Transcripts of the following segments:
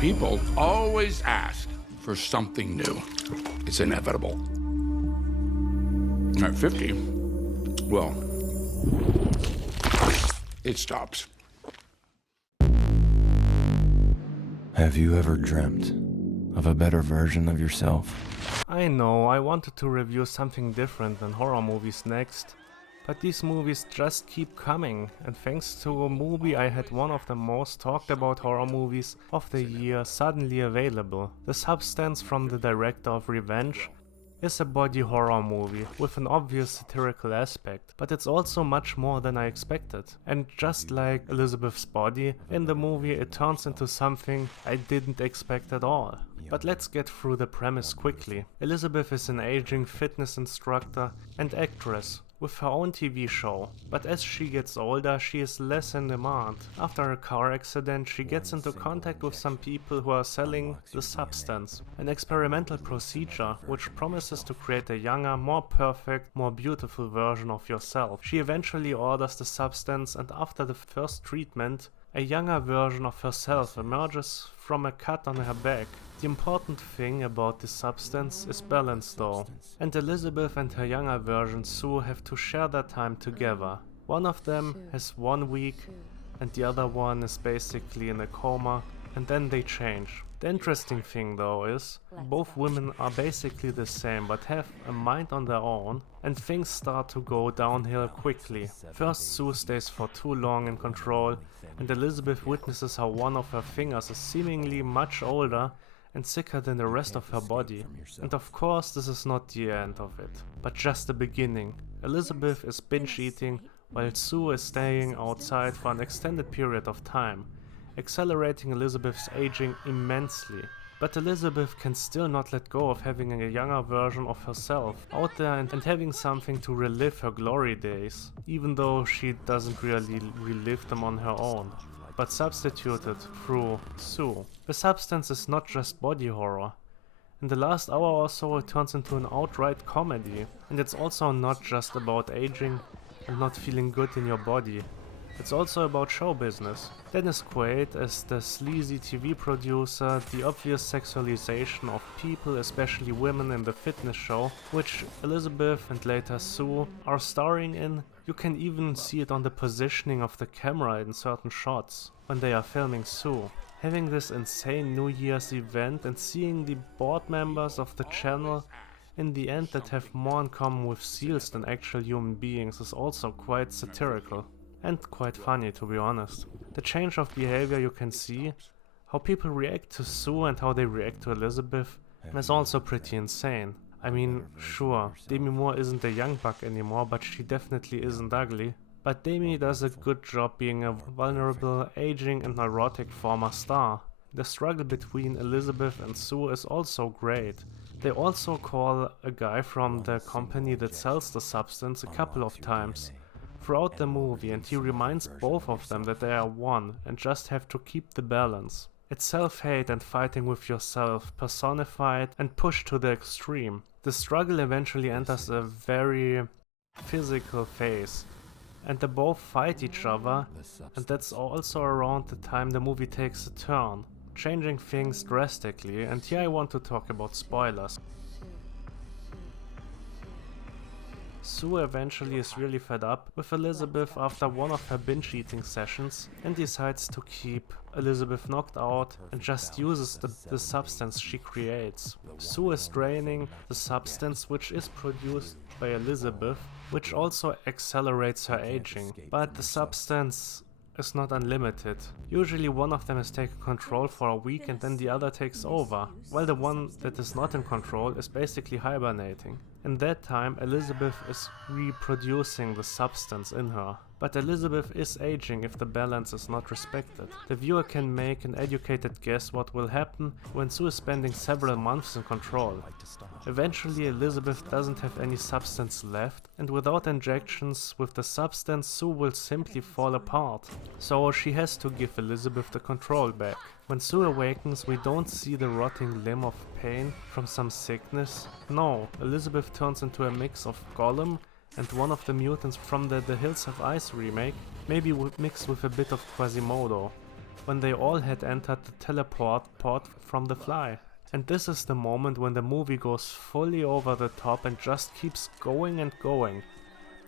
People always ask for something new. It's inevitable. At 50, well, it stops. Have you ever dreamt of a better version of yourself? I know, I wanted to review something different than horror movies next, but these movies just keep coming, and thanks to Mubi I had one of the most talked about horror movies of the year suddenly available. The Substance, from the director of Revenge, is a body horror movie with an obvious satirical aspect, but it's also much more than I expected. And just like Elizabeth's body, in the movie it turns into something I didn't expect at all. But let's get through the premise quickly. Elizabeth is an aging fitness instructor and actress with her own TV show, but as she gets older she is less in demand. After a car accident she gets into contact with some people who are selling the Substance, an experimental procedure which promises to create a younger, more perfect, more beautiful version of yourself. She eventually orders the Substance, and after the first treatment a younger version of herself emerges from a cut on her back. The important thing about the Substance is balance though, and Elizabeth and her younger version Sue have to share their time together. One of them has 1 week and the other one is basically in a coma, and then they change. The interesting thing though is, both women are basically the same but have a mind on their own, and things start to go downhill quickly. First Sue stays for too long in control, and Elizabeth witnesses how one of her fingers is seemingly much older and sicker than the rest of her body. And of course this is not the end of it, but just the beginning. Elizabeth is binge eating while Sue is staying outside for an extended period of time, accelerating Elizabeth's aging immensely. But Elizabeth can still not let go of having a younger version of herself out there and having something to relive her glory days, even though she doesn't really relive them on her own, but substituted through Sue. The Substance is not just body horror. In the last hour or so it turns into an outright comedy, and it's also not just about aging and not feeling good in your body. It's also about show business. Dennis Quaid as the sleazy TV producer, the obvious sexualization of people, especially women, in the fitness show, which Elizabeth and later Sue are starring in. You can even see it on the positioning of the camera in certain shots when they are filming Sue. Having this insane New Year's event and seeing the board members of the channel in the end that have more in common with seals than actual human beings is also quite satirical. And quite funny, to be honest. The change of behavior you can see, how people react to Sue and how they react to Elizabeth, is also pretty insane. I mean, sure, Demi Moore isn't a young buck anymore, but she definitely isn't ugly. But Demi does a good job being a vulnerable, aging and neurotic former star. The struggle between Elizabeth and Sue is also great. They also call a guy from the company that sells the Substance a couple of times throughout the movie, and he reminds both of them that they are one and just have to keep the balance. It's self-hate and fighting with yourself, personified and pushed to the extreme. The struggle eventually enters a very physical phase, and they both fight each other, and that's also around the time the movie takes a turn, changing things drastically, and here I want to talk about spoilers. Sue eventually is really fed up with Elizabeth after one of her binge eating sessions and decides to keep Elizabeth knocked out and just uses the substance she creates. Sue is draining the substance which is produced by Elizabeth, which also accelerates her aging, but the substance is not unlimited. Usually one of them is taking control for a week and then the other takes over, while the one that is not in control is basically hibernating. In that time Elizabeth is reproducing the substance in her. But Elizabeth is aging if the balance is not respected. The viewer can make an educated guess what will happen when Sue is spending several months in control. Eventually Elizabeth doesn't have any substance left, and without injections with the substance Sue will simply fall apart. So she has to give Elizabeth the control back. When Sue awakens, we don't see the rotting limb of pain from some sickness. No, Elizabeth turns into a mix of Gollum and one of the mutants from the Hills of Ice remake, maybe mixed with a bit of Quasimodo. when they all had entered the teleport pod from the fly. And this is the moment when the movie goes fully over the top and just keeps going and going.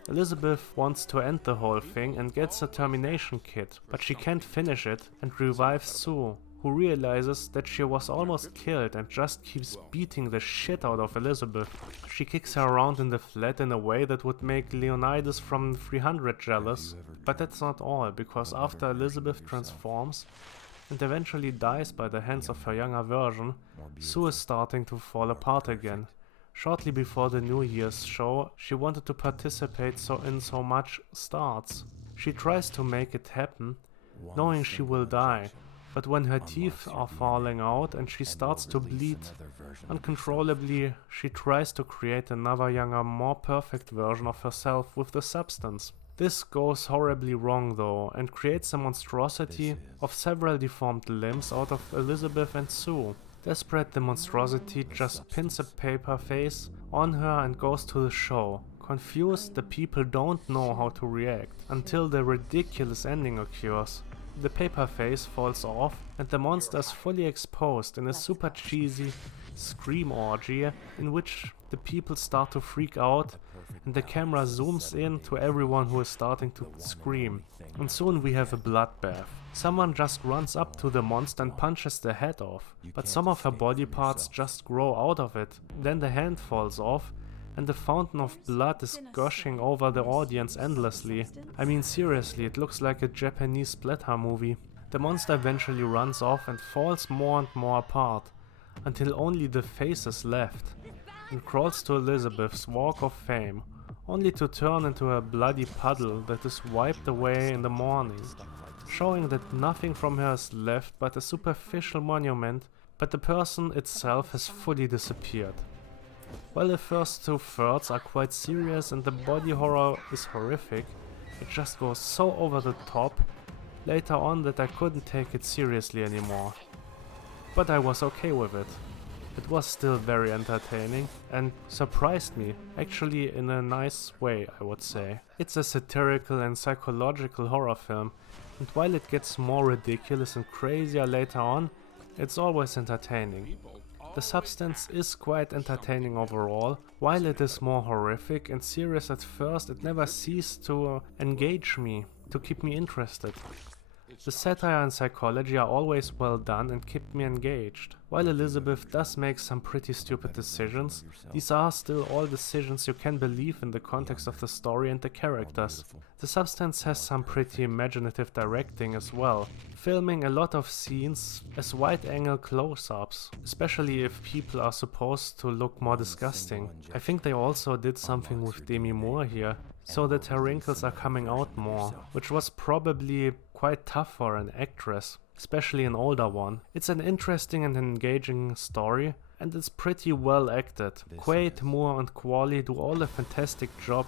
Elizabeth wants to end the whole thing and gets a termination kit, but she can't finish it and revives Sue, who realizes that she was almost killed and just keeps beating the shit out of Elizabeth. She kicks her around in the flat in a way that would make Leonidas from 300 jealous, but that's not all, because after Elizabeth transforms and eventually dies by the hands of her younger version, Sue is starting to fall apart again. Shortly before the New Year's show, she wanted to participate in so much starts. She tries to make it happen, knowing she will die, but when her teeth are falling out and she starts to bleed uncontrollably, she tries to create another younger, more perfect version of herself with the substance. This goes horribly wrong though, and creates a monstrosity of several deformed limbs out of Elizabeth and Sue. Desperate, the monstrosity just pins a paper face on her and goes to the show. Confused, the people don't know how to react, until the ridiculous ending occurs. The paper face falls off and the monster is fully exposed in a super cheesy scream orgy in which the people start to freak out and the camera zooms in to everyone who is starting to scream. And soon we have a bloodbath. Someone just runs up to the monster and punches the head off, but some of her body parts just grow out of it. Then the hand falls off and the fountain of blood is gushing over the audience endlessly. I mean, seriously, it looks like a Japanese splatter movie. The monster eventually runs off and falls more and more apart, until only the face is left, and crawls to Elizabeth's Walk of Fame, only to turn into a bloody puddle that is wiped away in the morning, showing that nothing from her is left but a superficial monument, but the person itself has fully disappeared. While the first 2/3 are quite serious and the body horror is horrific, it just goes so over the top later on that I couldn't take it seriously anymore. But I was okay with it. It was still very entertaining and surprised me, actually in a nice way, I would say. It's a satirical and psychological horror film, and while it gets more ridiculous and crazier later on, it's always entertaining. The substance is quite entertaining overall. While it is more horrific and serious at first, it never ceased to engage me, to keep me interested. The satire and psychology are always well done and keep me engaged. While Elizabeth does make some pretty stupid decisions, these are still all decisions you can believe in the context of the story and the characters. The substance has some pretty imaginative directing as well, filming a lot of scenes as wide-angle close-ups, especially if people are supposed to look more disgusting. I think they also did something with Demi Moore here, so that her wrinkles are coming out more, which was probably quite tough for an actress, especially an older one. It's an interesting and engaging story, and it's pretty well acted. Quaid, Moore and Qualley do all a fantastic job,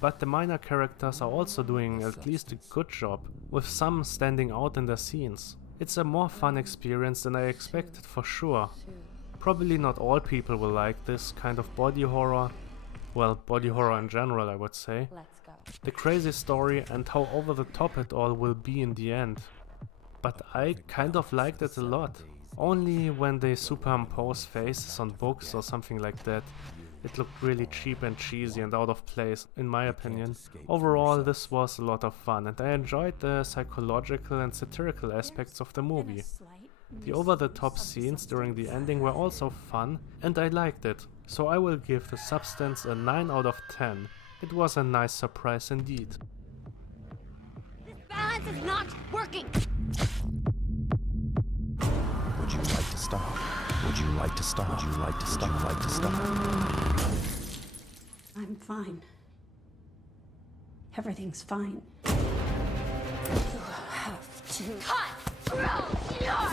but the minor characters are also doing at least a good job, with some standing out in their scenes. It's a more fun experience than I expected for sure. Probably not all people will like this kind of body horror. Well, body horror in general, I would say. The crazy story and how over the top it all will be in the end. But I kind of liked it a lot. Only when they superimpose faces on books or something like that, it looked really cheap and cheesy and out of place, in my opinion. Overall, this was a lot of fun and I enjoyed the psychological and satirical aspects of the movie. The over-the-top scenes during the ending were also fun and I liked it, so I will give the substance a 9 out of 10. It was a nice surprise indeed. This balance is not working! Would you like to stop? Would you like to stop? Would you like to stop? Would you like to stop? I'm fine. Everything's fine. You have to cut through your